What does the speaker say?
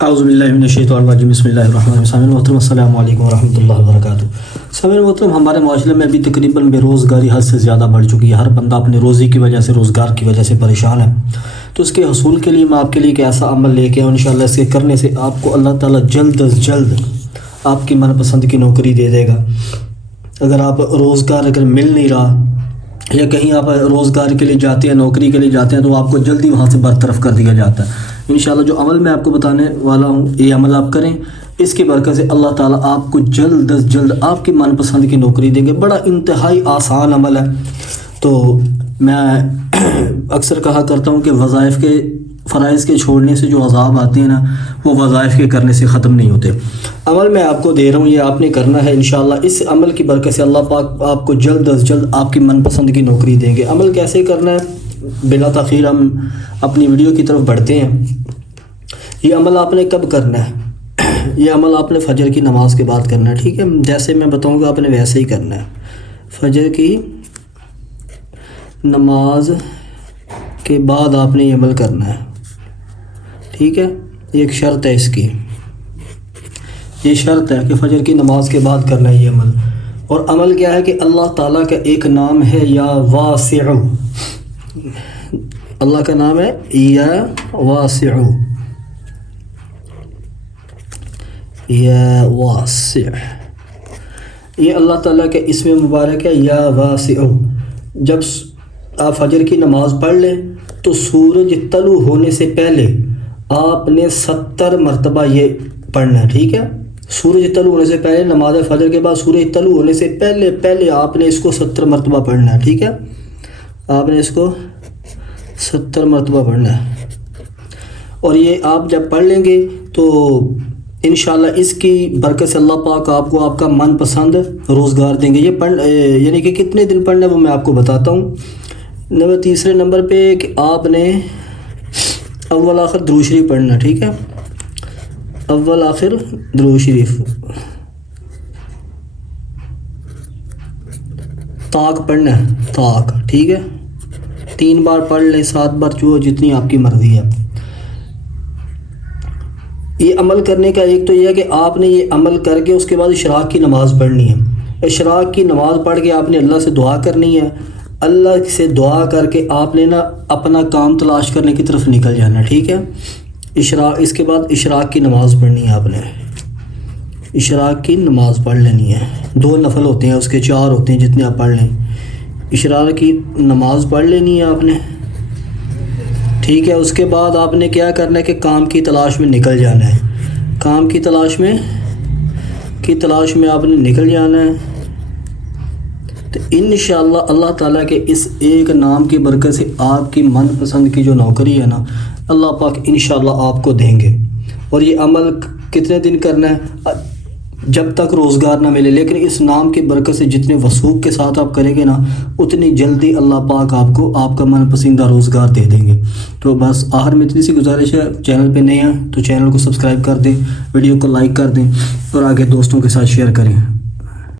اعوذ باللہ من الشیطان الرجیم بسم اللہ الرحمن الرحیم. سامعین محترم السلام علیکم ورحمۃ اللہ وبرکاتہ. سامعین محترم ہمارے معاشرے میں ابھی تقریباً بے روزگاری حد سے زیادہ بڑھ چکی ہے. ہر بندہ اپنی روزی کی وجہ سے روزگار کی وجہ سے پریشان ہے. تو اس کے حصول کے لیے میں آپ کے لیے ایک ایسا عمل لے کے آؤں. انشاءاللہ اس کے کرنے سے آپ کو اللہ تعالیٰ جلد از جلد آپ کی من پسند کی نوکری دے دے گا. اگر آپ روزگار اگر مل نہیں رہا یا کہیں آپ روزگار کے لیے جاتے ہیں نوکری کے لیے جاتے ہیں تو آپ کو جلدی وہاں سے برطرف کر دیا جاتا ہے. انشاءاللہ جو عمل میں آپ کو بتانے والا ہوں یہ عمل آپ کریں. اس کی برکت سے اللہ تعالیٰ آپ کو جلد از جلد آپ کی من پسند کی نوکری دیں گے. بڑا انتہائی آسان عمل ہے. تو میں اکثر کہا کرتا ہوں کہ وظائف کے فرائض کے چھوڑنے سے جو عذاب آتے ہیں نا وہ وظائف کے کرنے سے ختم نہیں ہوتے. عمل میں آپ کو دے رہا ہوں یہ آپ نے کرنا ہے. انشاءاللہ اس عمل کی برکت سے اللہ پاک آپ کو جلد از جلد آپ کی من پسند کی نوکری دیں گے. عمل کیسے کرنا ہے بلا تاخیر ہم اپنی ویڈیو کی طرف بڑھتے ہیں. یہ عمل آپ نے کب کرنا ہے؟ یہ عمل آپ نے فجر کی نماز کے بعد کرنا ہے. ٹھیک ہے, جیسے میں بتاؤں گا آپ نے ویسے ہی کرنا ہے. فجر کی نماز کے بعد آپ نے یہ عمل کرنا ہے. ٹھیک ہے, یہ ایک شرط ہے اس کی. یہ شرط ہے کہ فجر کی نماز کے بعد کرنا ہے یہ عمل. اور عمل کیا ہے کہ اللہ تعالیٰ کا ایک نام ہے یا واسع. اللہ کا نام ہے یا واسع. یا واسع یہ اللہ تعالیٰ کے اسم مبارک ہے یا واسع. جب آپ فجر کی نماز پڑھ لیں تو سورج طلوع ہونے سے پہلے آپ نے 70 مرتبہ یہ پڑھنا ہے. ٹھیک ہے, سورج طلوع ہونے سے پہلے نماز فجر کے بعد سورج طلوع ہونے سے پہلے آپ نے اس کو 70 مرتبہ پڑھنا ہے. ٹھیک ہے, آپ نے اس کو 70 مرتبہ پڑھنا ہے. اور یہ آپ جب پڑھ لیں گے تو انشاءاللہ اس کی برکت سے اللہ پاک آپ کو آپ کا من پسند روزگار دیں گے. یہ یعنی کہ کتنے دن پڑھنا ہے وہ میں آپ کو بتاتا ہوں. تیسرے نمبر پہ کہ آپ نے اول آخر درود شریف پڑھنا. ٹھیک ہے, اول آخر درود شریف. طاق پڑھنا ہے, طاق. ٹھیک ہے, 3 بار پڑھ لیں, 7 بار, جتنی آپ کی مرضی ہے. یہ عمل کرنے کا ایک تو یہ ہے کہ آپ نے یہ عمل کر کے اس کے بعد اشراق کی نماز پڑھنی ہے. اشراق کی نماز پڑھ کے آپ نے اللہ سے دعا کرنی ہے. اللہ سے دعا کر کے آپ نے نا اپنا کام تلاش کرنے کی طرف نکل جانا. ٹھیک ہے, اس کے بعد اشراق کی نماز پڑھنی ہے. آپ نے اشراق کی نماز پڑھ لینی ہے. 2 نفل ہوتے ہیں, اس کے 4 ہوتے ہیں, جتنے آپ پڑھ لیں. اشراق کی نماز پڑھ لینی ہے آپ نے. ٹھیک ہے, اس کے بعد آپ نے کیا کرنا ہے کہ کام کی تلاش میں نکل جانا ہے. کام کی تلاش میں آپ نے نکل جانا ہے. تو انشاءاللہ اللہ تعالیٰ کے اس ایک نام کی برکت سے آپ کی من پسند کی جو نوکری ہے نا اللہ پاک انشاءاللہ آپ کو دیں گے. اور یہ عمل کتنے دن کرنا ہے؟ جب تک روزگار نہ ملے. لیکن اس نام کی برکت سے جتنے وثوق کے ساتھ آپ کریں گے نا اتنی جلدی اللہ پاک آپ کو آپ کا من پسندہ روزگار دے دیں گے. تو بس آخر میں اتنی سی گزارش ہے, چینل پہ نئے ہیں تو چینل کو سبسکرائب کر دیں, ویڈیو کو لائک کر دیں اور آگے دوستوں کے ساتھ شیئر کریں.